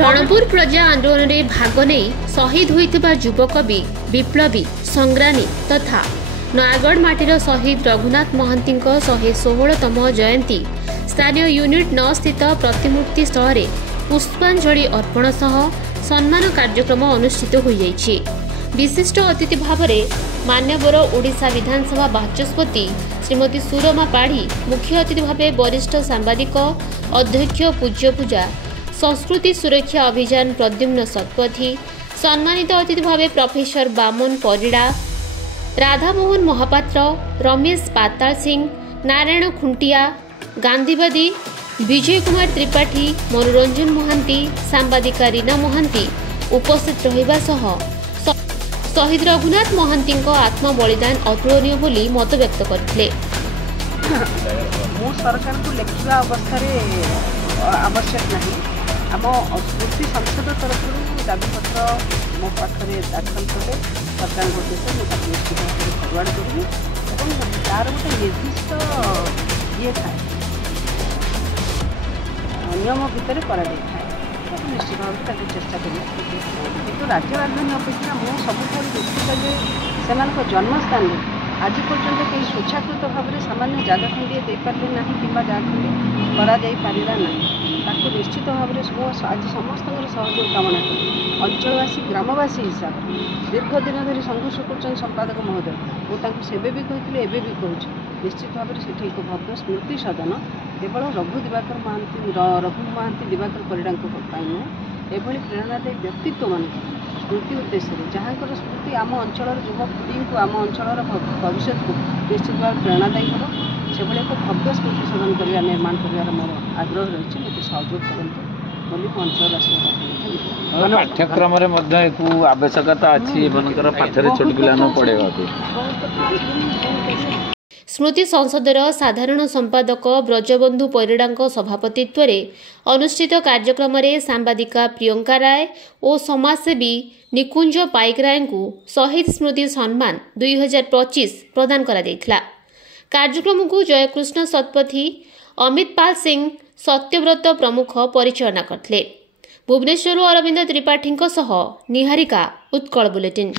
रणपुर प्रजा आंदोलन में भाग नहीं शहीद होइथिबा युवकवि विप्लवी संग्रामी तथा नयागढ़ माटीर शहीद रघुनाथ महांती 116तम जयंती स्थानीय यूनिट 9 स्थित प्रतिमूर्ति स्थल में पुष्पांजलि अर्पण सह सम्मान कार्यक्रम अनुष्ठित हो जाइछि। विशिष्ट अतिथि भाव में मान्यवर ओडिशा विधानसभा बाचस्पति श्रीमती सुरमा पाढ़ी, मुख्य अतिथि भाव वरिष्ठ सांबादिक अध्यक्ष पूज्य पूजा संस्कृति सुरक्षा अभियान प्रद्युम्न शतपथी, सम्मानित अतिथि भाव प्रोफेसर बामन परिड़ा, राधामोहन महापात्र, रमेश पाताल सिंह, नारायण खुंटिया, गांधीवादी विजय कुमार त्रिपाठी, मनोरंजन महांती, सांबादिका रीना महांती उपस्थित रहिबा सह शहीद रघुनाथ महांती आत्म बलिदान अतुलनीय बोली मत व्यक्त करथिले। मो सरकार को लेखिबा अवस्था आवश्यक नहीं। आम स्मृति संसद तरफ दाबीपत्र मो पाखे दाखल कले सरकार उद्देश्य मुझे निश्चित भाव में फरवर्ड करी और तार गोटे निर्दिष्ट ये था नियम भितर कर निश्चित भाव में चेष्टा करें। किंतु राज्य राजधानी अपेक्षा मु सबुठ दुखित से जन्मस्थान आज पर्यंत कहीं स्वेच्छाकृत भाव में सामान्य जगह खंडे दे पारे ना कि जगह खंडे करारा ना ताको निश्चित भाव में आज समस्त सहयोग कामना करें। अंचलवासी ग्रामवासी हिसाब से दीर्घ दिन धरी संघर्ष कर संपादक महोदय मुझे सेबे भी कहते एवं भी कहूँ निश्चित भाव में से एक भव्य स्मृति सदन केवल रघु दिवाकर महांती रघु महांती दिवाकर परिड़ा नुहे एभली प्रेरणादायी व्यक्तित्व मान स्मृति उद्देश्य जहाँ स्मृति आम अंचल युवपीढ़ी को आम अंचल भविष्य को निश्चित भाव प्रेरणादायी हम से एक भव्य स्मृति सदन कर निर्माण कर मोर आग्रह रही मत सहयोग करते अंचल पाठ्यक्रम आवश्यकता अच्छी पाठर छोट पिला पढ़ेगा। स्मृति संसदर साधारण संपादक ब्रजबंधु परिड़ा सभापतित्व अनुष्ठित कार्यक्रम में सांबादिका प्रियंका राय और समाजसेवी निकुंज पाइकराय को शहीद स्मृति सम्मान 2025 प्रदान करा जायथिला। कार्यक्रम को जयकृष्ण शतपथी, अमित पाल सिंह, सत्यव्रत प्रमुख परिचालना करथिले। भुवनेश्वर अरविंद त्रिपाठी निहारिका उत्कल बुलेटिन।